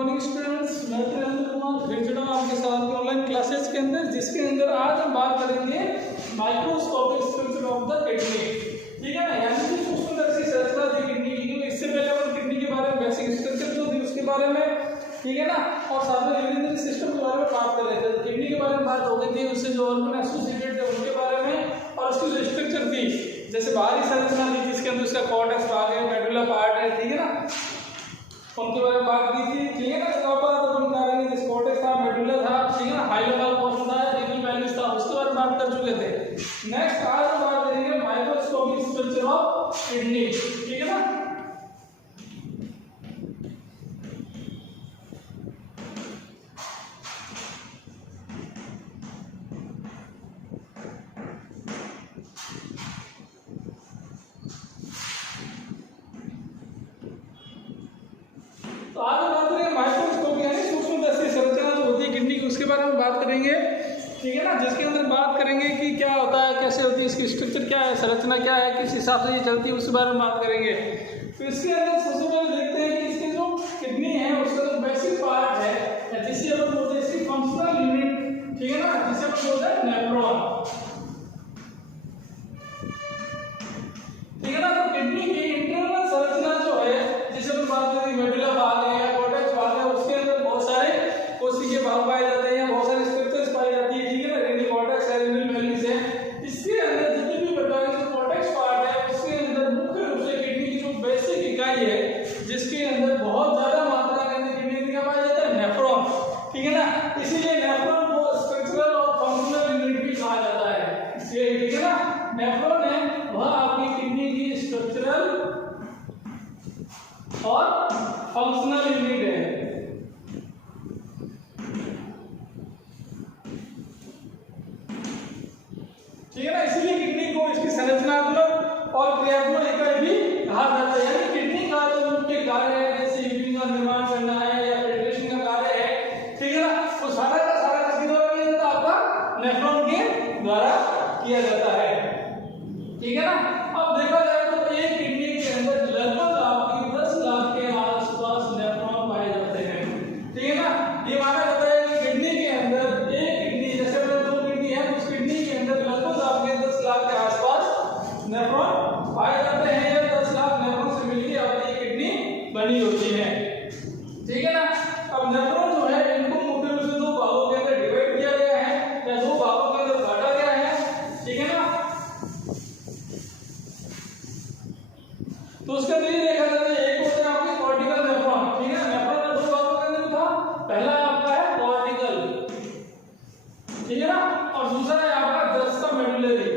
Morning students, मैं वीरेंद्र कुमार फिर जुड़ा हूं आपके साथ ऑनलाइन क्लासेस के अंदर, जिसके अंदर आज हम बात करेंगे microscopic structure of the kidney. ठीक है ना, यानी कि सूक्ष्म दर्शी संरचना दी किडनी की। इससे पहले हम किडनी के बारे में बेसिक स्ट्रक्चर जो थी उसके बारे में, ठीक है ना, और साथ में यूरिनरी सिस्टम के बारे में बात कर रहे थे। तो किडनी के बारे में बात हो गई थी, उससे जो ऑर्गन एसोसिएटेड थे उनके बारे में, और उसकी जो स्ट्रक्चर थी जैसे बाहरी संरचना थी जिसके अंदर उसका कॉर्टेक्स भाग है, मेडुला पार्ट है, ठीक है ना, उनके बारे में बात की थी। ठीक है ना, तो अपन करेंगे जिस कॉर्टेक्स था, मेडुला था, ठीक है ना, हाइलोबल पोर्शन था, रेडियल वेलिस था, उसके बारे में बात कर चुके थे। नेक्स्ट आज हम बात करेंगे माइक्रोस्कोपिक स्ट्रक्चर ऑफ किडनी। ठीक है ना, तो आज हम बात करेंगे माइक्रोस्कोपी यानी सूक्ष्मदर्शी संरचना जो होती है किडनी की, उसके बारे में बात करेंगे। ठीक है ना, जिसके अंदर बात करेंगे कि क्या होता है, कैसे होती है, इसकी स्ट्रक्चर क्या है, संरचना क्या है, किस हिसाब से ये चलती है, उसके बारे में बात करेंगे। तो इसके अंदर सबसे पहले देखते हैं कि इसकी जो किडनी है उसका जो बेसिक पार्ट है, जिसे अपन बोलते हैं इसकी फंक्शनल यूनिट, ठीक है ना, जिसे अपन बोलते हैं नेफ्रॉन। ठीक है ना, तो किडनी की इंटरनल संरचना जो है, जिसे अपन बात करते हैं मेडुला भाग है या कॉर्टेक्स भाग है, उसके अंदर बहुत सारे कोशिकीय भाग पाए जाते हैं, बहुत सारी स्ट्रक्चर्स पाई जाती है। ठीक है ना, रेडियल कॉर्टेक्स है, रेडियल वेलिस है, इसके अंदर जितने भी बताए जो कॉर्टेक्स पार्ट है उसके अंदर मुख्य रूप से किडनी की जो बेसिक इकाई है, जिसके अंदर बहुत ज्यादा मात्रा के अंदर किडनी का पाया जाता है, नेफ्रॉन। ठीक है ना, इसीलिए नेफ्रॉन को स्ट्रक्चरल और फंक्शनल यूनिट भी कहा जाता है। इसलिए ठीक है ना, नेफ्रॉन है वह आपकी किडनी की स्ट्रक्चरल और फंक्शनल यूनिट है। ठीक है ना, इसलिए किडनी को इसकी संरचनात्मक और क्रियात्मक इकाई भी कहा जाता है। यानी किडनी का जो मुख्य कार्य है, जैसे यूरिन का निर्माण करना है या फिल्ट्रेशन का कार्य है, ठीक है ना, तो सारा का सारा किसके द्वारा किया जाता है, आपका नेफ्रॉन के द्वारा किया जाता है। ठीक है ना, अब देखा जाए तो एक किडनी के अंदर लगभग आपकी 10 लाख के आसपास नेफ्रॉन पाए जाते हैं। ठीक है ना, ये माना जाता है कि किडनी के अंदर एक किडनी, जैसे दो किडनी है, उस किडनी के अंदर लगभग आपके 10 लाख के आसपास नेफ्रॉन पाए जाते हैं, या 10 लाख नेफ्रॉन से मिलकर आपकी किडनी बनी होती है। ठीक है ना, अब नेफ्रॉन जो है इनको मुख्य रूप से दो भागों के अंदर डिवाइड किया गया है या दो भागों के अंदर बांटा गया है। ठीक है ना, तो उसके अंदर ये देखा जाता है, एक होता है आपके कॉर्टिकल नेफ्रॉन। ठीक है, नेफ्रॉन में दो भागों के अंदर था, पहला आपका है कॉर्टिकल, ठीक है ना, और दूसरा है आपका जस्ता मेडुलरी।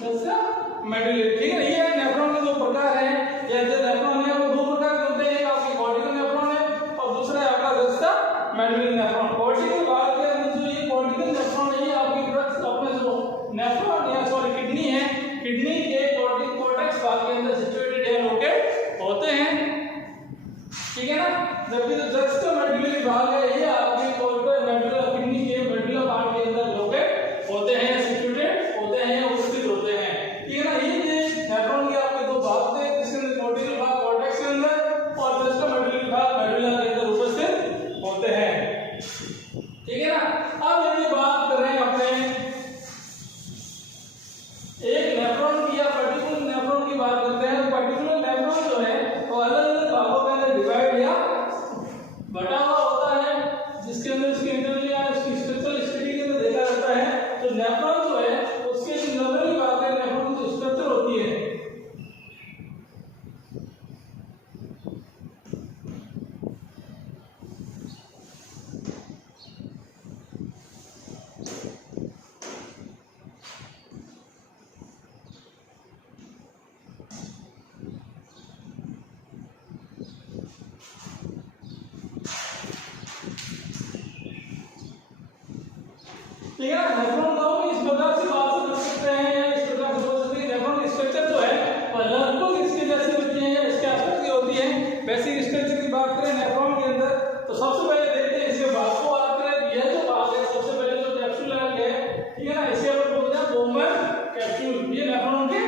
जस्ता मेडुलरी, ठीक है, ये है नेफ्रॉन के दो प्रकार है, या जो नेफ्रॉन है वो दो प्रकार के होते हैं, आपके कॉर्टिकल नेफ्रॉन है और दूसरा है आपका जस्ता मेडुलरी नेफ्रॉन। कॉर्टिकल भाग के अंदर जो ये कॉर्टिकल नेफ्रॉन है, ये आपकी ड्रग्स अपने जो नेफ्रॉन या सॉरी किडनी है, किडनी के कॉर्टेक्स भाग के अंदर सिचुएटेड है, लोकेट होते हैं। ठीक है ना, जबकि जो जस्ता मेडुलरी भाग है ये आपके कॉर्टेक्स मेडुला किडनी के मेडुला पार्ट के अंदर लोकेट होते हैं, सिचुएटेड होते हैं, उपस्थित होते हैं। ठीक है ना, ये नेफ्रॉन के आपके दो भाग थे, जिसके अंदर कॉर्टिकल भाग कॉर्टेक्स के अंदर और जस्ता मेडुलरी भाग मेडुला के अंदर उपस्थित होते हैं। ठीक है ना, अब यदि बात करें अपने एक नेफ्रॉन की या पर्टिकुलर नेफ्रॉन की बात करते हैं, तो पर्टिकुलर नेफ्रॉन जो है वो अलग अलग भागों में अंदर डिवाइड या बटा हुआ होता है, जिसके अंदर उसकी इंटरनल या उसकी स्ट्रक्चरल स्टडी के अंदर देखा जाता है। तो नेफ्रॉन जो है उसके जो नंबरी भाग है, नेफ्रॉन की स्ट्रक्चर होती है, ठीक है ना, नेफ्रॉन का हम इस प्रकार से बात कर सकते हैं या इस प्रकार से बोल सकते हैं कि नेफ्रॉन की स्ट्रक्चर जो है वह लगभग इसके जैसी होती है या इसके आसपास की होती है। बेसिक स्ट्रक्चर की बात करें नेफ्रॉन के अंदर, तो सबसे पहले देखते हैं इसके भाग को बात करें। यह जो भाग है सबसे पहले जो कैप्सूल है, ठीक है ना, इसे अपन बोलते हैं बोमन कैप्सूल, ये नेफ्रॉन के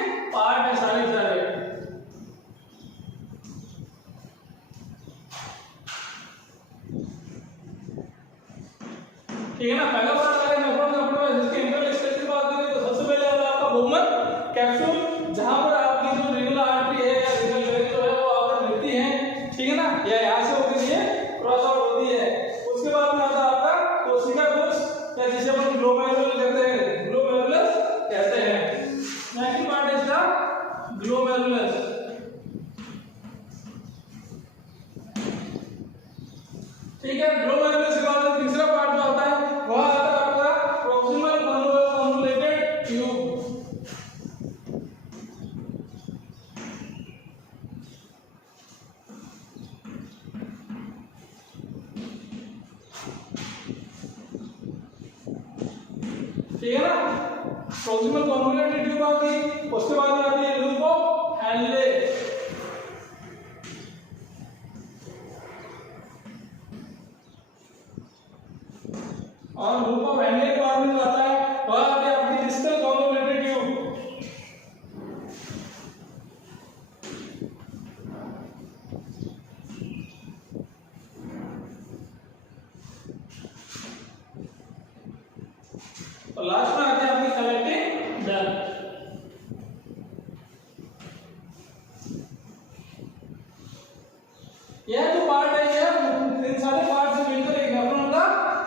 ठीक है ना। पहला पार्ट आ गया नेफ्रॉन का अपने जिसके इंटरनल स्ट्रक्चर की बात करें तो सबसे पहले आता है आपका बोमन कैप्सूल, जहां पर आपकी जो रीनल आर्टरी है या रीनल वेन जो है वो आपको मिलती है, ठीक है ना, या यहाँ से होकर ये क्रॉस आउट होती है। उसके बाद में आता है आपका कोशिका कोश या जिसे अपन ग्लोमेरुलस कहते हैं, ग्लोमेरुलस कहते हैं। Next part is the glomerulus. ठीक है, ग्लोमेरुलस के बाद तीसरा पार्ट जो आता है वह आता है आपका प्रॉक्सिमल कन्वोल्यूटेड ट्यूब। ठीक है ना, प्रॉक्सिमल कन्वोल्यूटेड ट्यूब आ गई। उसके बाद में आती है लूप ऑफ हैनले। और लूप ऑफ हैनले के बाद में जो आता है वह आती है आपकी डिस्टल कन्वोल्यूटेड ट्यूब। और लास्ट में आती है आपकी कलेक्टिंग डक्ट। यह जो पार्ट है ये इन सारे पार्ट से मिलकर एक नेफ्रॉन का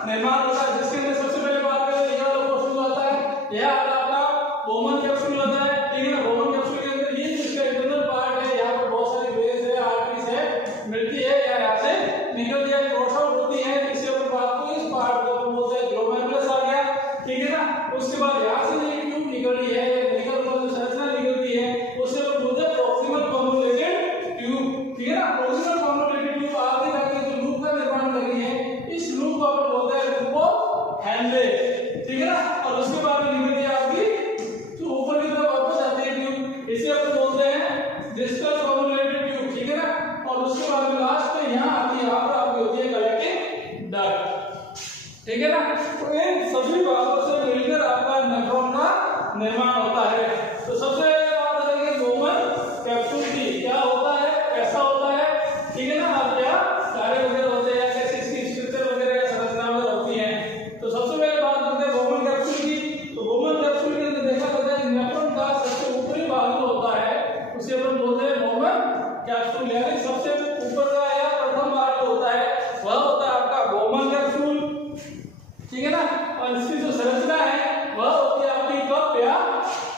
निर्माण होता है, जिसके अंदर सबसे पहले बात करें यह वाला पोर्शन आता है, यह आता है आपका बोमन कैप्सूल होता है। ठीक है ना, बोमन कैप्सूल के अंदर ये जिसका इंटरनल पार्ट है, यहाँ पर बहुत सारी वेन्स है, आर्टरीज है, मिलती है या यहाँ से निकलती है, क्रॉस आउट होती है, जिससे अपन बात को इस पार्ट को बोलते हैं ग्लोमेरुलस आ गया। ठीक है ना, उसके बाद यहाँ से जो ट्यूब निकल रही है, निकलकर जो संरचना निकलती है उससे अपन बोलते हैं प्रॉक्सिमल कन्वोल्यूटेड ट्यूब। ठीक है ना, प्रॉक्सिमल कन्वोल्यूटेड ट्यूब आगे जाके जो लूप का निर्माण कर रही है, इस लूप को अपन बोलते हैं लूप ऑफ हैनले। ठीक है ना, और उसके बाद में निकलती है आपकी जो ऊपर की तरफ वापस आती है ट्यूब, इसे अपन बोलते हैं डिस्टल कन्वोल्यूटेड ट्यूब। ठीक है ना, और उसके बाद में लास्ट में यहाँ आती है, यहाँ पर आपकी होती है कलेक्टिंग डक्ट। ठीक है ना, तो इन सभी बातों से मिलकर आपका नेफ्रॉन का निर्माण होता है। तो सबसे पहले बात करेंगे बोमन कैप्सूल की, क्या होता है, कैसा होता है, ठीक है ना, और क्या कार्य वगैरह होते हैं, कैसे इसकी स्ट्रक्चर वगैरह या संरचना वगैरह होती है। तो सबसे पहले बात करते हैं बोमन कैप्सूल की। तो बोमन कैप्सूल के अंदर देखा जाता है नेफ्रॉन का सबसे ऊपरी भाग जो होता है उसे अपन बोलते हैं बोमन कैप्सूल, यानी सबसे ऊपर का या प्रथम भाग जो होता है वह होता है आपका बोमन कैप्सूल। ठीक है ना, और इसकी जो संरचना है वह होती है आपकी कप या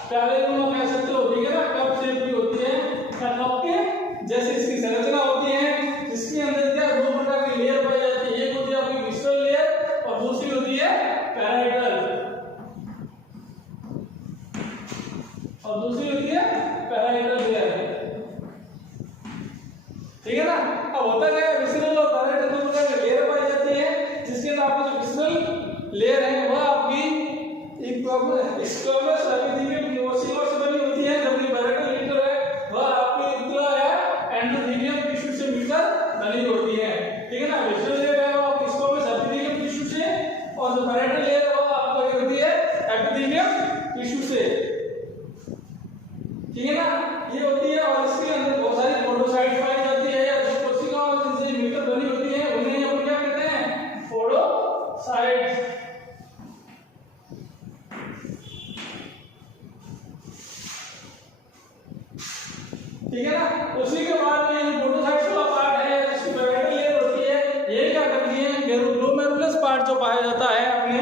प्याले कह सकते हो। ठीक है ना, कप शेप की होती है या कप के जैसे इसकी संरचना होती है, जिसके अंदर क्या दो प्रकार की लेयर पाई जाती है, एक होती है आपकी विस्ट्रल लेयर और दूसरी होती है पैराइटल, और दूसरी होती है पैराइटल लेयर। ठीक है ना, अब होता क्या है, विस्ट्रल और पैराइटल दो प्रकार की लेयर पाई जाती है, जिसके अंदर आपकी जो विस्ट्रल लेयर है वह आपकी स्क्वामस एपिथेलियम ओसियोर से बनी होती है, जबकि पैराइटल लेयर है वह आपकी उतला है एंडोथेलियम टिश्यू से मिलकर बनी होती है। ठीक है ना, विस्ट्रल लेयर है वो स्क्वामस एपिथेलियम टिश्यू से, और जो पैराइटल लेयर है वो आपको होती है एपिथेलियम टिश्यू से। ठीक है ना, ये होती है, और इसके अंदर बहुत सारी पोडोसाइट्स पाई जाती है, या जो कोशिकाओं से मिलकर बनी होती है उन्हें अपन क्या कहते हैं, पोडोसाइट्स। ठीक है ना, उसी के बाद में ये पोडोसाइट्स वाला पार्ट है, जिसकी पैराइटल लेयर होती है, ये क्या करती है, ग्लोमेरुलस पार्ट जो पाया जाता है अपने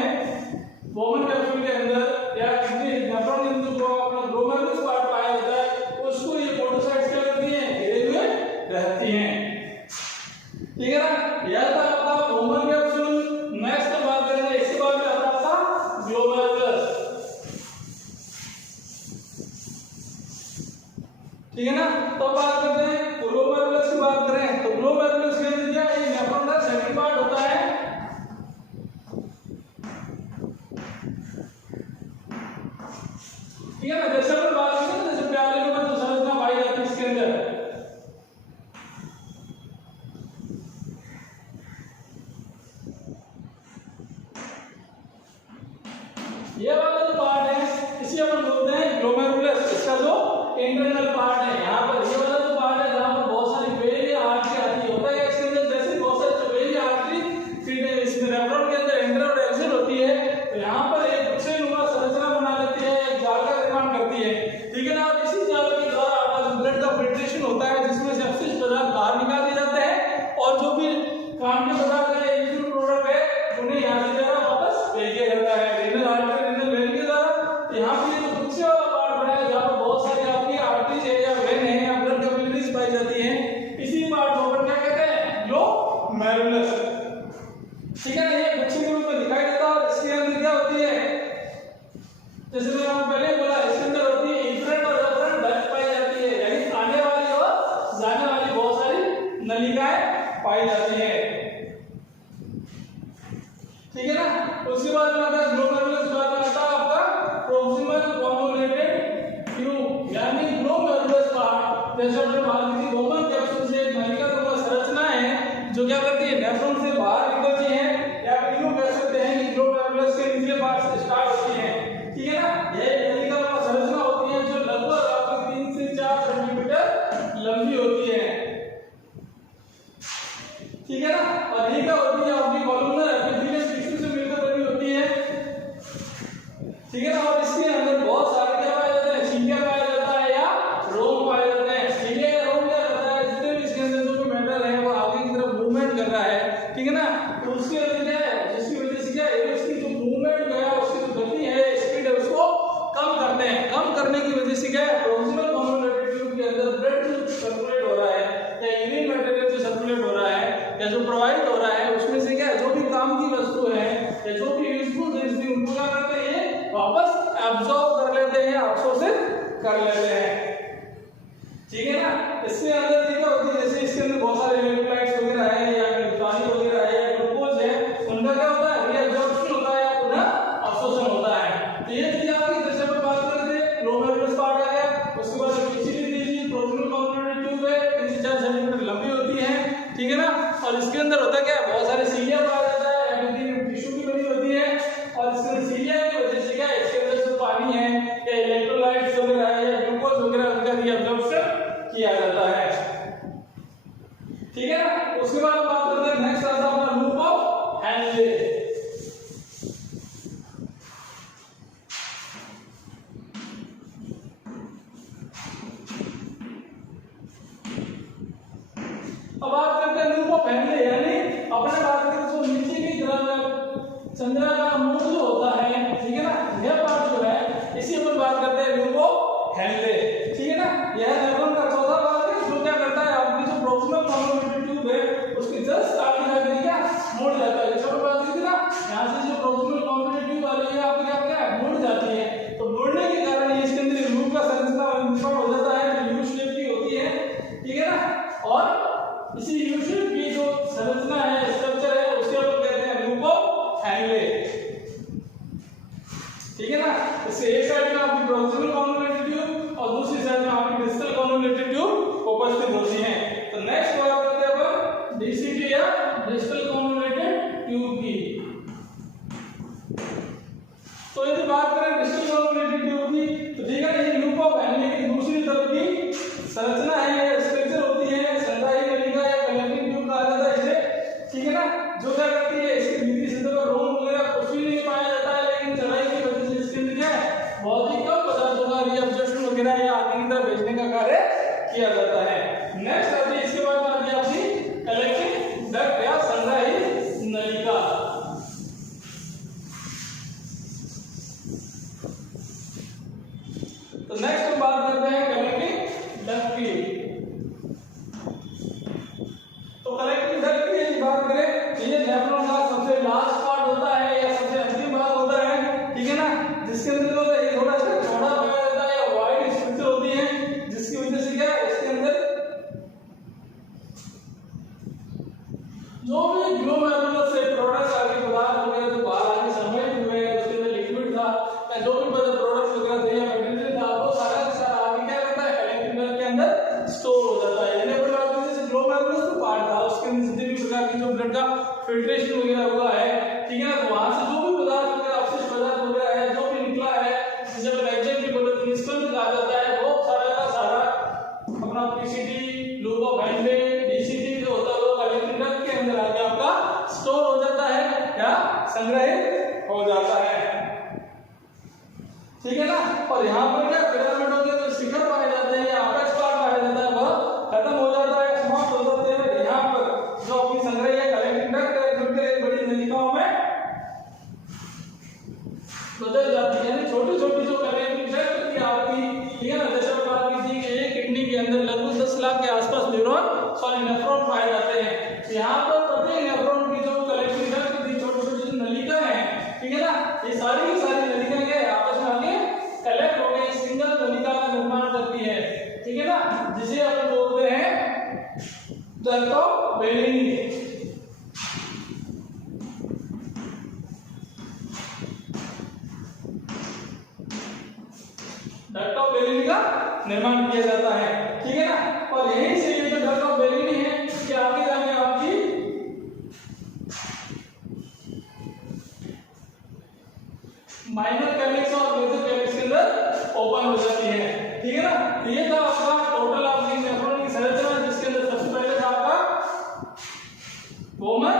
बोमन कैप्सूल के अंदर या किसी नेफ्रॉन के अंदर जो अपना ग्लोमेरुलस पार्ट पाया जाता है, उसको ये पोडोसाइट्स क्या करती हैं, घेरे हुए रहती हैं। ठीक है ना, यह था आपका बोमन कैप्सूल। नेक्स्ट बात करेंगे, इसके बाद में आता है आपका ग्लोमेरुलस। ठीक है ना, तो बात करते हैं ग्लोमेरुलस की बात करें तो ग्लोमेरुलस के अंदर क्या ये नेफ्रॉन का सेकंड पार्ट होता है। ठीक है ना, जैसे अपन बात करते हैं जैसे प्याले के ऊपर जो संरचना पाई जाती है इसके अंदर, ठीक है ना, ये बच्चे के रूप में दिखाई देता है। और इसके अंदर क्या होती है, जैसे मैंने आपको पहले ही बोला, इसके अंदर होती है इन्फ्रेंट और रेफरेंट डक्ट पाई जाती है, यानी आने वाली और जाने वाली बहुत सारी नलिकाएं पाई जाती है। ठीक है ना, उसके बाद में आता है ग्लोमेरुलस, बाद में आता है आपका प्रोक्सिमल कॉन्वोल्यूटेड ट्यूब, यानी ग्लोमेरुलस पार्ट। जैसे हमने बात की थी रोमन कैप्सूल से एक नलिका का संरचना है जो क्या करती है, नेफ्रॉन से बाहर निकलती है, या फिर यूं कह सकते हैं कि ग्लोमेरुलस के निचले पार्ट से स्टार्ट होती है। ठीक है ना, यह नलिका का संरचना होती है जो लगभग आपकी 3 से 4 सेंटीमीटर लंबी होती है। ठीक है ना, और ये क्या होती है, आपकी कॉलमनर एपिथेलियल टिश्यू से मिलकर बनी होती है। ठीक है ना, और इसके अंदर बहुत सारे क्या पाए जाते हैं, सीलिया पाया जाता है या रोम पाए जाते हैं। सीलिया या रोम क्या करता है, जितने भी इसके अंदर जो भी मैटर है वो आगे की तरफ मूवमेंट कर रहा है। ठीक है ना, तो उसके अंदर क्या है, जिसकी वजह से क्या है, इसकी जो मूवमेंट है, उसकी जो गति है, स्पीड है, उसको कम करते हैं। कम करने की वजह से क्या है, प्रोक्सिमल कॉन्वोल्यूटेड ट्यूब के अंदर ब्लड जो सर्कुलेट हो रहा है या यूरिन मटेरियल जो सर्कुलेट हो रहा है या जो प्रोवाइड हो रहा है, उसमें से क्या है, जो भी काम की वस्तु है या जो भी यूजफुल थिंग्स थी उनको क्या करते हैं, वापस एब्जॉर्ब कर लेते हैं, अब्सॉर्ब कर लेते हैं। ठीक है ना, इसके अंदर क्या होती है, जैसे इसके अंदर बहुत सारे इलेक्ट्रोलाइट्स वगैरह है या पानी वगैरह है या ग्लूकोज है, उनका क्या होता है, रीअब्जॉर्प्शन होता है या पुनः अब्सॉर्प्शन होता है। तो ये चीज आपकी जैसे अपन बात कर रहे थे, ग्लोमेरुलस पार्ट आ गया, उसके बाद पिछली चीज प्रोक्सिमल कॉन्वोल्यूटेड ट्यूब है, 3 से 4 सेंटीमीटर लंबी होती है। ठीक है ना, और इसके अंदर होता क्या है, बहुत सारे सीलिया पाया जाता है, एपिथेलियल टिश्यू की बनी होती है। और इसके अंदर सीलिया की वजह से क्या है, इसके अंदर जो पानी है या इलेक्ट्रोलाइट्स वगैरह है या ग्लूकोज वगैरह, उनका रीअब्जॉर्प्शन किया जाता है। ठीक है ना, उसके बाद बात करते हैं, नेक्स्ट आता है अपना लूप ऑफ हैनले। अब बात करते हैं लूप ऑफ हैनले, यानी अपने बात करें तो नीचे की तरफ चंद्रा का मूल जो होता है। ठीक है ना, यह पार्ट जो है इसी पर बात करते हैं लूप ऑफ हैनले। ठीक है ना, यह नेफ्रॉन का चौथा भाग है जो क्या करता है, आपकी जो प्रोक्सिमल कॉन्वोल्यूटेड ट्यूब है उसके जस्ट आगे जाकर क्या मुड़ जाता है। जैसे बात की थी ना, यहाँ से जो प्रोक्सिमल कॉन्वोल्यूटेड ट्यूब आ रही है आपकी क्या मुड़ जाती है, तो मुड़ने के कारण ये इसके अंदर लूप का संरचना हो जाता है जो यू शेप की होती है। ठीक है ना, और इसी यू शेप की जो संरचना है, स्ट्रक्चर है, उसके ऊपर कहते हैं लूप ऑफ हैनले। ठीक है ना, इससे एक साइड में आपकी प्रोक्सिमल कॉन्वोल्यूटेड ट्यूब और दूसरी साइड में आपकी डिस्टल कॉन्वोल्यूटेड ट्यूब उपस्थित होती है। तो नेक्स्ट बात करते हैं अपन डीसीटी या डिस्टल कॉन्वोल्यूटेड ट्यूब की। तो यदि बात करें डिस्टल कॉन्वोल्यूटेड ट्यूब की, तो ठीक है, ये लूप ऑफ हैनले की दूसरी तरफ की संरचना है या स्ट्रक्चर होती है, संधाई नलिका या कलेक्टिंग ट्यूब कहा जाता है इसे। ठीक है ना, जो क्या करती है, इसके भीतरी सतह पर रोम वगैरह कुछ भी नहीं पाया जाता है, लेकिन चढ़ाई की वजह से इसके अंदर क्या है, बहुत ही कम पदार्थों का रीअब्जॉर्प्शन वगैरह या आगे की तरफ भेजने का कार्य किया जाता है। नेक्स्ट आती है, इसके बाद आती है आपकी कलेक्टिंग डक्ट या संधाई नलिका। तो नेक्स्ट हम बात करते हैं कलेक्टिंग डक्ट की। तो कलेक्टिंग डक्ट की यदि बात करें तो ये नेफ्रॉन का सबसे लास्ट पार्ट होता है या सबसे अंतिम भाग होता है। ठीक है ना, जिसके अंदर ये थोड़ा सा चौड़ा पाया जाता है या वाइड स्ट्रक्चर होती है, जिसकी वजह से क्या है, इसके अंदर जो भी ग्लोमेरुलस से प्रोडक्ट आगे पदार्थ वगैरह जो बाहर आगे समाहित हुए हैं, उसके अंदर लिक्विड था या जो भी प्रोडक्ट वगैरह थे या मटेरियल था, वो सारा का सारा आगे क्या करता है, कलेक्टिंग डक्ट के अंदर स्टोर हो जाता है। यानी जैसे ग्लोमेरुलस जो पार्ट था उसके अंदर जितने भी प्रकार की जो ब्लड का फिल्ट्रेशन वगैरह हुआ है, ठीक है ना, तो वहां से जो भी पदार्थ वगैरह अवशिष्ट पदार्थ वगैरह है, जो भी निकला है, जब एग्जैक्टली बोले तो इसको भी कहा जाता है, वो सारा का सारा अपना PCT, loop of Henle, DCT जो होता है वो कलेक्टिंग डक्ट के अंदर आके आपका स्टोर हो जाता है या संग्रहित हो जाता है। ठीक है ना, और यहाँ पर क्या पिरामिडों के जो शिखर पाए जाते हैं या अपेक्स पार्ट पाया जाता है वह खत्म हो जाता है, समाप्त हो जाते हैं। यहाँ पर जो अपनी संग्रह है कलेक्टिंग डक्ट है, खुलकर एक बड़ी नलिकाओं में बदल जाती है। यानी छोटी छोटी जो कलेक्टिंग डक्ट की आपकी, ठीक है ना, जैसे बात की थी कि एक किडनी के अंदर लगभग 10 लाख के आसपास नेफ्रॉन पाए जाते हैं। यहाँ पर प्रत्येक नेफ्रॉन की जो कलेक्टिंग डक्ट थी duct of Bellini. Duct of Bellini का निर्माण किया जाता है, ठीक है ना। और यहीं से ये जो डक्ट ऑफ बेलिनी है ये आगे जाके आपकी माइनर कैलिक्स और मेजर कैलिक्स के अंदर ओपन हो जाती है, ठीक है ना। तो ये था आपका टोटल आपकी नेफ्रॉन की संरचना, जिसके अंदर सबसे पहले था आपका वोमन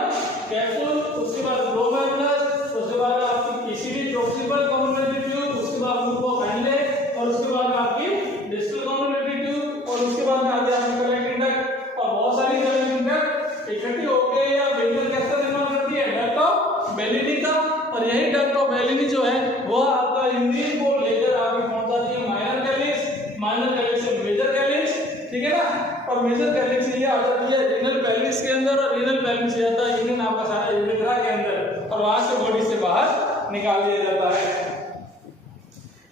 कैप्सूल, उसके बाद ग्लोमेरुलस, उसके बाद आपकी पीसीडी प्रॉक्सिमल कम्युनिकेटिव ट्यूब, उसके बाद ग्रुप ऑफ हैंडले, और उसके बाद आपकी डिस्टल कम्युनिकेटिव ट्यूब, और उसके बाद में आगे आपका कलेक्टिंग डक्ट। और बहुत सारी कलेक्टिंग डक्ट इकट्ठी होकर या वेंट्रल कैसा निर्माण करती है, डक्ट ऑफ बेलिनी का। और यही डक्ट ऑफ बेलिनी जो है वो आपका यूरिन को लेकर आगे पहुंच जाती है माइनर कैलिक्स, माइनर कैलिक्स से मेजर कैलिक्स, ठीक है ना। और मेजर कैलिक्स ये आ जाती है रीनल पेल्विस के अंदर, और रीनल पेल्विस से आता है यूरिन आपका सारा यूरिथ्रा के अंदर, और वहां से बॉडी से बाहर निकाल दिया जाता है,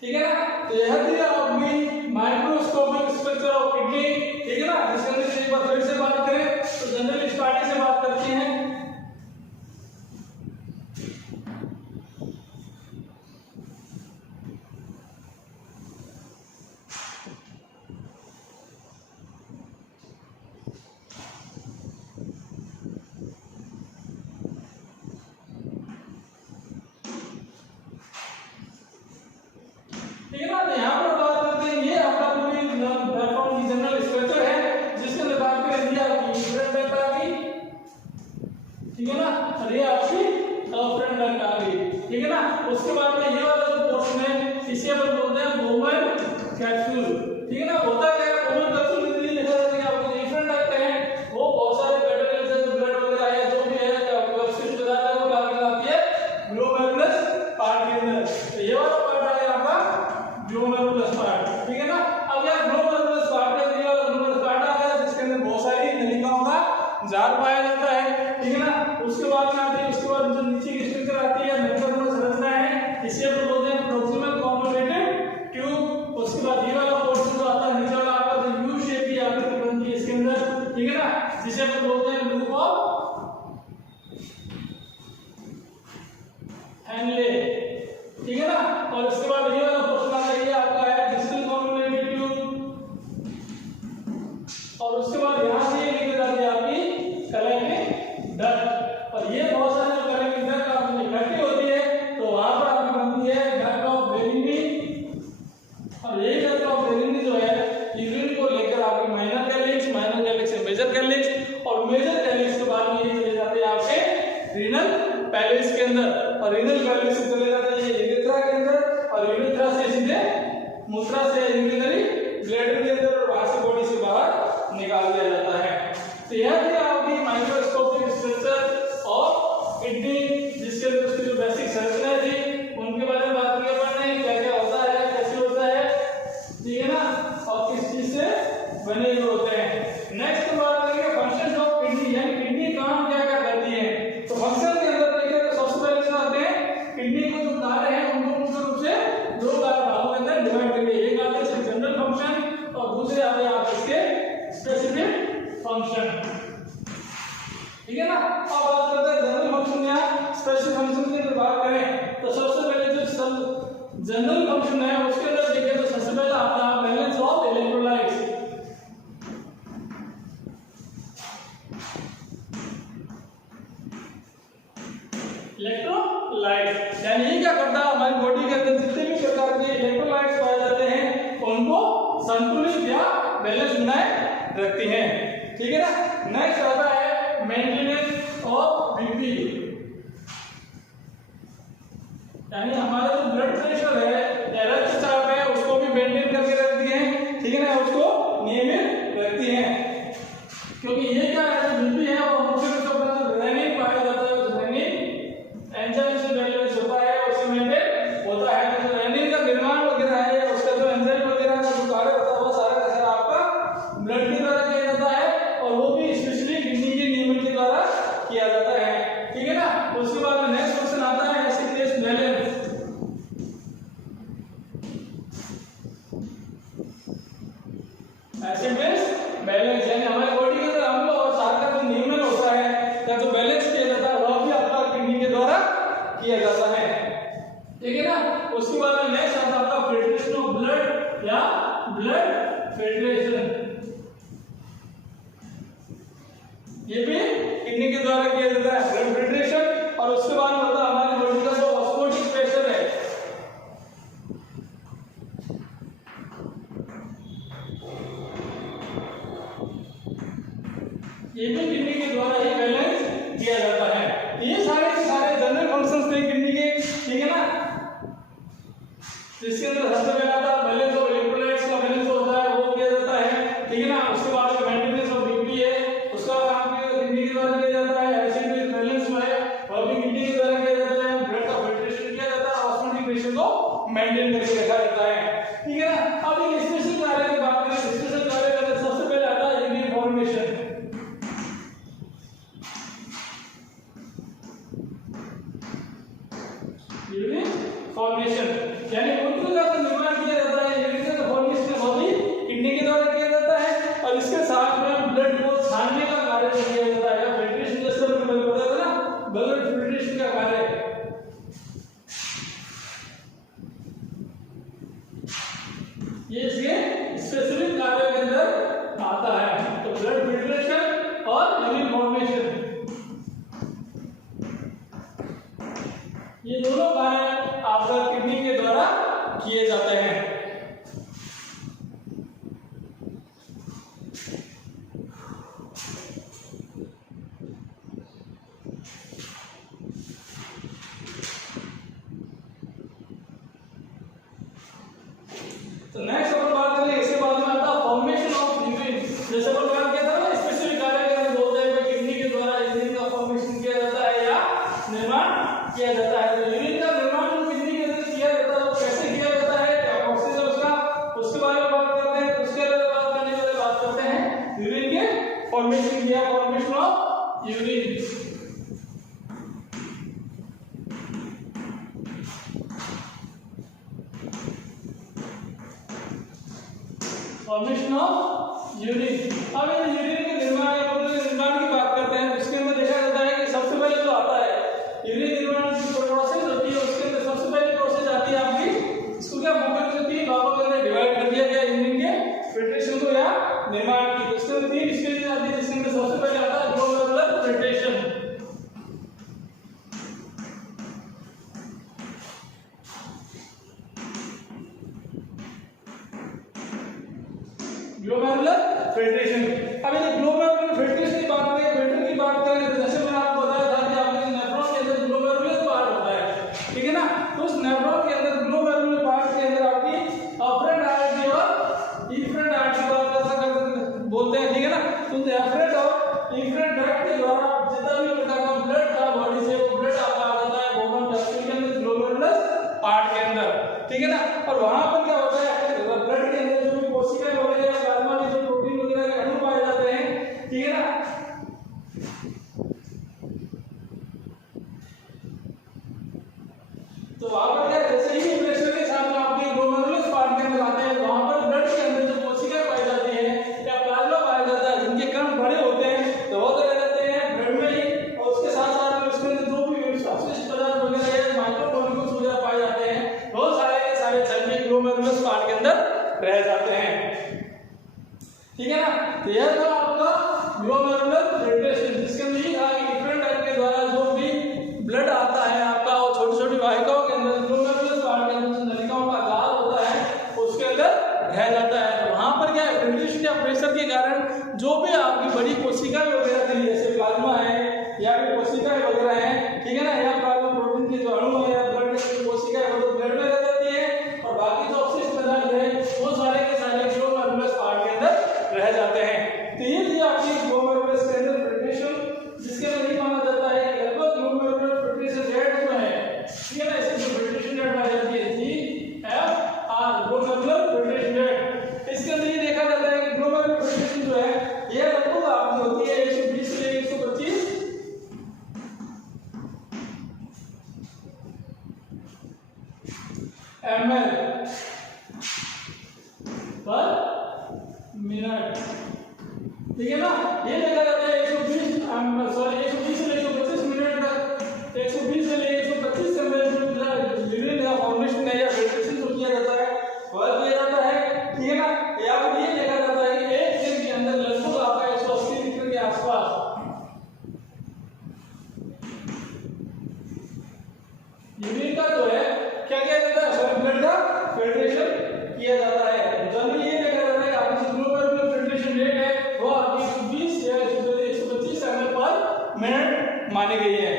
ठीक है ना। तो यह थी आपकी माइक्रोस्कोपिक स्ट्रक्चर ऑफ किडनी, ठीक है ना। जिसके अंदर एक बार फिर से बात करें तो जनरल स्टार्टिंग से बात करते हैं। ठीक है ना। तो यहाँ पर बात करते हैं, ये आपका पूरी नेफ्रॉन की जनरल स्ट्रक्चर है, जिसके अंदर बात करें ये आपकी इंफ्रारेड डक्ट आ गई, ठीक है ना। और ये आपकी अफ्रेंट डक्ट आ गई, ठीक है ना। उसके बाद में ये वाला जो पोर्शन है इसे अपन बोलते हैं वोमन कैप्सूल, ठीक है ना। होता क्या है वोमन कैप्सूल में ये लिखा जाता है कि आपको इंफ्रारेड डक्ट है वो बहुत सारे पेडोकल्स है, ब्लड वगैरह है जो भी है आपको स्विच बताता है, वो लाके लाती है ग्लोमेरुलस पार्ट के अंदर। तो ये वाला पार्ट आ गया आपका ग्लोमेरुलस पार्ट, ठीक है ना। अब यह ग्लोमेरुलस पार्ट है, ये वाला ग्लोमेरुलस पार्ट आ गया जिसके अंदर बहुत सारी नलिकाओं का जार पाया जाता है, ठीक है ना। उसके बाद में आती है, उसके बाद जो नीचे की स्ट्रक्चर आती है नेफ्रॉन संरचना है, इसे हम बोलते हैं प्रॉक्सिमल कन्वोल्यूटेड ट्यूब। उसके बाद ये वाला पोर्शन जो आता है नीचे वाला आपका जो यू शेप की आकृति बनती है इसके अंदर, ठीक है ना, जिसे हम बोलते हैं लूप ऑफ हैंडले, ठीक है ना। और उसके बाद ये वाला पोर्शन आता है, ये आपका है डिस्टल कन्वोल्यूटेड ट्यूब, और उसके बाद यहां से निकल जाती है आपकी कलेक्टिंग डक्ट। और ये बहुत सारे जो कलेक्टिंग डक्ट आपकी इकट्ठी होती है तो वहां पर आपकी बनती है डक्ट ऑफ बेलिनी। और यही डक्ट ऑफ बेलिनी जो है यूरिन को लेकर आपकी माइनर कैलिक्स, माइनर कैलिक्स से मेजर कैलिक्स, और मेजर कैलिक्स के बाद में ये चले जाते हैं आपके रीनल पेल्विस के अंदर, और रीनल पेल्विस से चले जाते हैं यूरिथ्रा के अंदर, और यूरिथ्रा से सीधे मूत्रा से यूरिनरी ब्लैडर के अंदर, और वहां से बॉडी से बाहर निकाल दिया जाता है। तो यह थी आपकी माइक्रोस्कोपिक स्ट्रक्चर ऑफ किडनी, जिसके अंदर उसकी जो बेसिक संरचना थी उनके बारे में बात की अपन ने, क्या क्या होता है, कैसे होता है, ठीक है ना, और किस चीज से बने हुए होते हैं। नेक्स्ट बात करेंगे फंक्शंस ऑफ किडनी, यानी किडनी काम क्या क्या करती है। तो फंक्शन के अंदर देखिए तो सबसे पहले जो आते हैं किडनी को जो कार्य है उनको मुख्य रूप से दो भागों के अंदर डिवाइड करेंगे। एक आते हैं जनरल फंक्शन और दूसरे आते हैं आप इसके स्पेसिफिक फंक्शन, ठीक है ना। अब बात करते हैं जनरल फंक्शन या स्पेसिफिक फंक्शन की अगर बात करें तो सबसे पहले जो जनरल फंक्शन है उसके अंदर देखिए तो सबसे पहले आता है बैलेंस ऑफ इलेक्ट्रोलाइट्स। इलेक्ट्रोलाइट्स यानी ये क्या करता है, हमारी बॉडी के अंदर जितने भी प्रकार के इलेक्ट्रोलाइट्स पाए जाते हैं उनको संतुलित या बैलेंस बनाए रखती हैं, ठीक है ना। नेक्स्ट आता है मेंटेनेंस ऑफ बीपी, यानी हमारा जो ब्लड प्रेशर है या रक्तचाप है उसको भी मेंटेन करके रखती है, ठीक है ना, उसको नियमित रखती है। क्योंकि ये क्या है जो बीपी है वो मुख्य रूप से रेनिन पाया जाता है, रेनिन एंजाइम से बैलेंस होता है, उससे मेंटेन होता है। तो रेनिन का निर्माण वगैरह है, उसका जो एंजाइम वगैरह का जो कार्य होता है वो सारा का सारा आपका ब्लड के द्वारा किया जाता है, और वो भी स्पेशली किडनी के नियमन के द्वारा किया जाता है, ठीक है ना। उसके बाद में नेक्स्ट क्वेश्चन आता है acid base balance. Acid base balance यानी हमारी बॉडी के अंदर हम लोग ये भी किडनी के द्वारा किया जाता है ब्लड फिल्ट्रेशन। और उसके बाद होता है हमारी बॉडी का जो ऑस्मोटिक प्रेशर है, ये भी किडनी के द्वारा ही बैलेंस किया जाता है। ये सारे जनरल फंक्शंस थे किडनी के, ठीक है ना। इसके अंदर सबसे पहला था बैलेंस ऑफ इलेक्ट्रोलाइट्स का बैलेंस होता है, वो किया जाता है, ठीक है ना। उसके बाद मेंटेनेंस ऑफ बीपी है, उसका काम किडनी के द्वारा किया जाता है। एसिड बेस बैलेंस जो है वो भी किडनी के द्वारा किया जाता है। ब्लड का फिल्ट्रेशन किया जाता है, ऑस्मोटिक प्रेशर को मेंटेन करके रखा जाता है, ठीक है ना। अब एक स्पेशल कार्य की बात करें, स्पेशल कार्य में सबसे पहले आता है यूरिन फॉर्मेशन। यूरिन फॉर्मेशन यानी मूत्र का निर्माण किया जाता है। यूरिन का फॉर्मेशन वो भी किडनी के द्वारा किया जाता है। और इसके साथ में ब्लड को छानने का कार्य किया जाता है, फिल्ट्रेशन जैसे मैंने बताया था ना, ब्लड फिल्ट्रेशन का कार्य। ये इसके स्पेसिफिक कार्य के अंदर आता है। तो ब्लड फिल्ट्रेशन और यूरिन फॉर्मेशन, ये दोनों कार्य आपका किडनी के द्वारा किए जाते हैं। तो नेक्स्ट अपन बात करें, इसके बाद में आता है फॉर्मेशन ऑफ यूरिन। जैसे अपन बात किया था ना, स्पेसिफिक कार्य के अंदर बोलते हैं कि किडनी के द्वारा यूरिन का फॉर्मेशन किया जाता है या निर्माण किया जाता है। तो यूरिन का निर्माण जो किडनी के अंदर किया जाता है वो कैसे किया जाता है, क्या प्रोसेस है उसका, उसके बारे में बात करते हैं। उसके बाद बात करने के बाद बात करते हैं यूरिन के फॉर्मेशन या formation of urine. Formation of urine. अब इन यूरिन के निर्माण या निर्माण की बात करते हैं। इसके अंदर देखा जाता है कि सबसे पहले जो आता है यूरिन निर्माण की प्रोसेस होती है, उसके अंदर सबसे पहली प्रोसेस आती है आपकी, इसको क्या मुख्य रूप से 3 भागों के अंदर डिवाइड कर दिया गया यूरिन के फिल्ट्रेशन को या निर्माण की। तो इसके अंदर 3 स्टेज आती है, जिसके अंदर सबसे पहले आता है ग्लोमेरुलर फिल्ट्रेशन। Glomerular filtration. अब ये ग्लोमेरुलर फिल्ट्रेशन की बात करें, फिल्टर की बात करें, तो जैसे मैंने आपको बताया था कि आपके नेफ्रॉन के अंदर ग्लोमेरुलर पार्ट होता है, ठीक है ना। तो उस नेफ्रॉन के अंदर ग्लोमेरुलर पार्ट के अंदर आपकी अफरेंट आर्टरी और इन्फ्रेंट आर्टरी को बोलते हैं, ठीक है ना। तो एफरेंट और इन्फ्रेंट डक्ट के द्वारा जितना भी प्रकार का ब्लड का बॉडी से वो ब्लड आपका आ जाता है बोन टेस्टिस के अंदर ग्लोमेरुलर पार्ट के अंदर, ठीक है ना। और वहां पर क्या होता है, ब्लड के अंदर जो भी कोशिकाएं वगैरह या प्लाज्मा में जो प्रोटीन वगैरह के अणु पाए जाते हैं, ठीक है ना। तो वहां पर क्या, जैसे ही प्रेशर के साथ में आपके ग्लोमेरुलर पार्ट के अंदर आते हैं, वहां पर ब्लड के अंदर जो कोशिकाएं पाई जाती है या प्लाज्मा पाया जाता है, जिनके कण बड़े मिनट मानी गई है।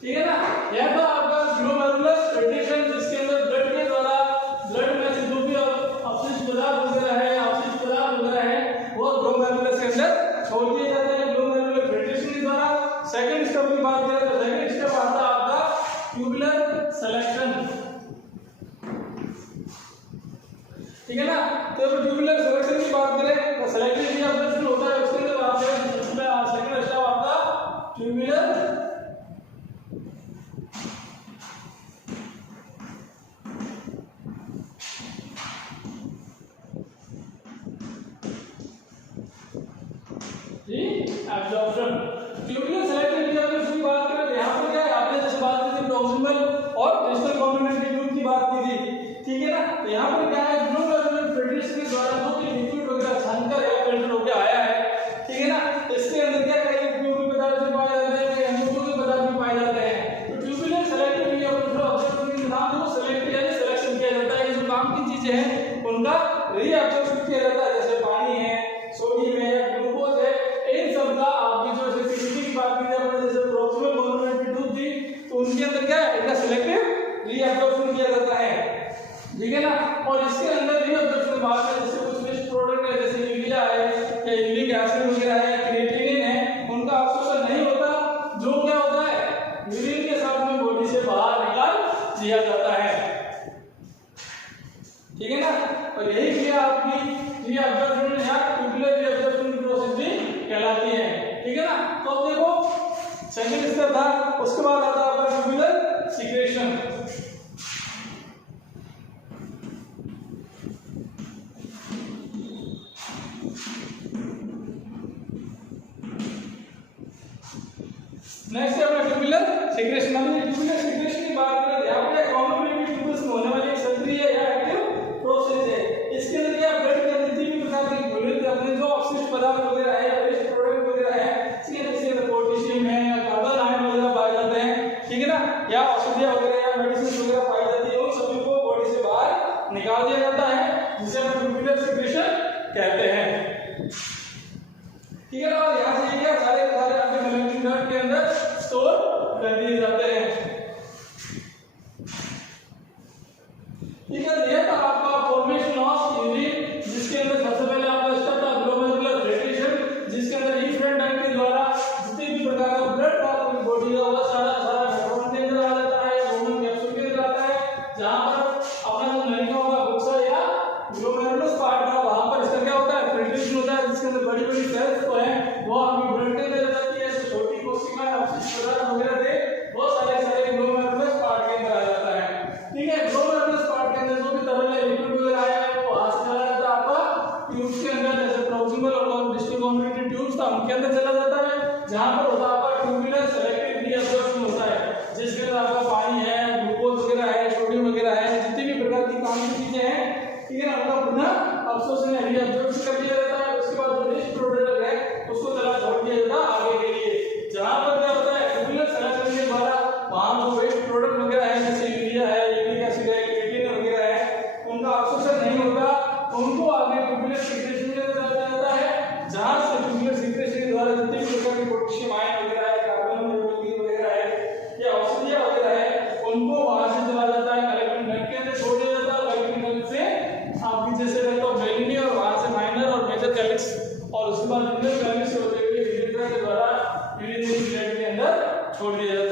ठीक है ना, यह था आपका ग्लोमेरुलर फिल्ट्रेशन, जिसके अंदर ब्लड के द्वारा ब्लड में से जो भी अपशिष्ट पदार्थ वगैरह है वो ग्लोमेरुलर के अंदर छोड़ दिए जाते हैं ग्लोमेरुलर फिल्ट्रेशन के द्वारा। सेकंड स्टेप की बात करें तो सेकंड स्टेप आता है आपका ट्यूबुलर सिलेक्शन। ठीक है ना, तो ट्यूबुलर सिलेक्शन की बात करें तो सिलेक्शन भी ऑब्जर्वेशन होता है, उसके अंदर बात करें तो सेकंड स्टेप आपका ट्यूबुलर एब्जॉर्प्शन। ट्यूबुलर सिलेक्शन की अगर इसकी बात करें तो यहाँ पर क्या है, आपने जैसे बात की थी प्रॉक्सिमल और डिस्टल कॉम्प्लीमेंट्री ट्यूब की बात की थी। ठीक है ना, तो यहाँ पर क्या है, ग्लोमेरुलर फिल्ट्रेशन के द्वारा जो कि लिक्विड वगैरह छानकर या फिल्टर होकर आया है, ठीक है ना, इसके अंदर क्या कई उपयोगी पदार्थ भी पाए जाते हैं, कई अनुपयोगी पदार्थ भी पाए जाते हैं। तो ट्यूबुलर सिलेक्शन या ऑब्जर्वेशन के नाम जो सिलेक्ट या सिलेक्शन किया जाता है, जो काम की चीजें हैं उनका रीअब्जॉर्प्शन किया जाता है, जैसे पानी है, सोडियम है, ग्लूकोज है, इन सब का आपकी जो सेक्रेटरी की बात की जाए जैसे प्रॉक्सिमल कॉम्प्लीमेंट्री ट्यूब थी तो उनके अंदर क्या है, इनका सिलेक्टिव रीअब्जॉर्प्शन किया जाता है। ठीक है ना, और इसके अंदर रीअब्जॉर्प्शन बात है जैसे कुछ वेस्ट प्रोडक्ट है जैसे यूरिया है या यूरिक एसिड वगैरह है, क्रिएटिनिन है, उनका अब्जॉर्प्शन नहीं होता, जो क्या होता है यूरिन के साथ में बॉडी से बाहर निकाल दिया जाता है। ठीक है ना, और यही क्रिया आपकी रीअब्जॉर्प्शन या ट्यूबुलर रीअब्जॉर्प्शन प्रोसेस भी कहलाती है। ठीक है ना, तो अब देखो सेकंड स्टेप था, उसके बाद आता है आपका ट्यूबुलर सीक्रेशन। नेक्स्ट है अपना ट्यूबुलर सीक्रेशन। अभी ट्यूबुलर सीक्रेशन की बात करें, यहाँ पे कॉम्प्लीमेंट्री ट्यूबल्स में होने वाली एक सक्रिय या एक्टिव प्रोसेस है। इसके अंदर क्या ब्लड के अंदर जितनी भी प्रकार की घुलित अपने जो अपशिष्ट पदार्थ वगैरह है या वेस्ट प्रोडक्ट वगैरह है, इसके पोटेशियम है या कार्बन आयन वगैरह पाए जाते हैं, ठीक है ना, या औषधियां वगैरह या मेडिसिन वगैरह पाई जाती है, उन सभी को बॉडी से बाहर निकाल दिया जाता है, जिसे हम ट्यूबुलर सीक्रेशन कहते हैं। ठीक है ना, और यहाँ से ये क्या सारे आपके कलेक्टिंग डक्ट के अंदर स्टोर कर दिए जाते हैं। ठीक है, ये था आपका फॉर्मेशन ऑफ यूरिन, जिसके अंदर सबसे पहले आपका स्टेप था ग्लोमेरुलर फिल्ट्रेशन, जिसके अंदर इफ्रेंट डक्ट के द्वारा जितने भी प्रकार का ब्लड का बॉडी का वो सारा नेफ्रॉन के अंदर आ जाता है, रोमन कैप्सूल के अंदर आता है, जहां पर अपना जो नलिका होगा बुक्सा या ग्लोमेरुलस पार्ट का, वहां पर इसका क्या होता है फिल्ट्रेशन होता है, जिसके अंदर बड़ी बड़ी सेल्स तो है वो आपकी ब्लड के अंदर जाती है, छोटी कोशिकाएं अपशिष्ट पदार्थ वगैरह थे वो सारे ग्लोमेरुलस पार्ट के अंदर आ जाता है। ठीक है, ग्लोमेरुलस पार्ट के अंदर जो भी तरल लिक्विड वगैरह आया है वो वहां से चला जाता है आपका ट्यूब्स के अंदर, जैसे प्रॉक्सिमल और डिस्टल कॉम्प्लीमेंट्री ट्यूब्स था उनके अंदर चला जाता है, जहां पर होता है आपका ट्यूबुलर सेलेक्टिव रीअब्जॉर्प्शन होता है, जिसके अंदर आपका पानी है, ग्लूकोज वगैरह है, सोडियम वगैरह है, जितनी भी प्रकार की काम की चीजें हैं, ठीक है ना, उनका पुनः अब्जॉर्प्शन या रीअब्जॉर्प्शन कर दिया जाता है। उसके बाद जो वेस्ट प्रोडक्ट है उसको चला छोड़ दिया जाता है आगे के लिए, जहां पर क्या होता है ट्यूबुलर सिलेक्शन के द्वारा वहां जो वेस्ट प्रोडक्ट वगैरह है जैसे यूरिया है, यूरिक एसिड है, क्रिएटिनिन वगैरह है, उनका अब्जॉर्प्शन नहीं होता, उनको आगे ट्यूबुलर सीक्रेशन के अंदर चला जाता है, जहां से ट्यूबुलर सीक्रेशन के द्वारा जितने भी प्रकार के पोटेशियम आयन वगैरह है, कार्बन वगैरह है या औषधियां वगैरह है, उनको वहां से चला जाता है कलेक्टिंग डक्ट के अंदर छोड़ दिया जाता है। कलेक्टिंग डक्ट से आपकी जैसे रहता है बेलिनी और वहां से माइनर और मेजर कैलिक्स और उसके बाद मिडल कैलिक्स होते हुए यूरेथ्रा के द्वारा यूरिनरी ब्लड के अंदर छोड़ दिया जाता है।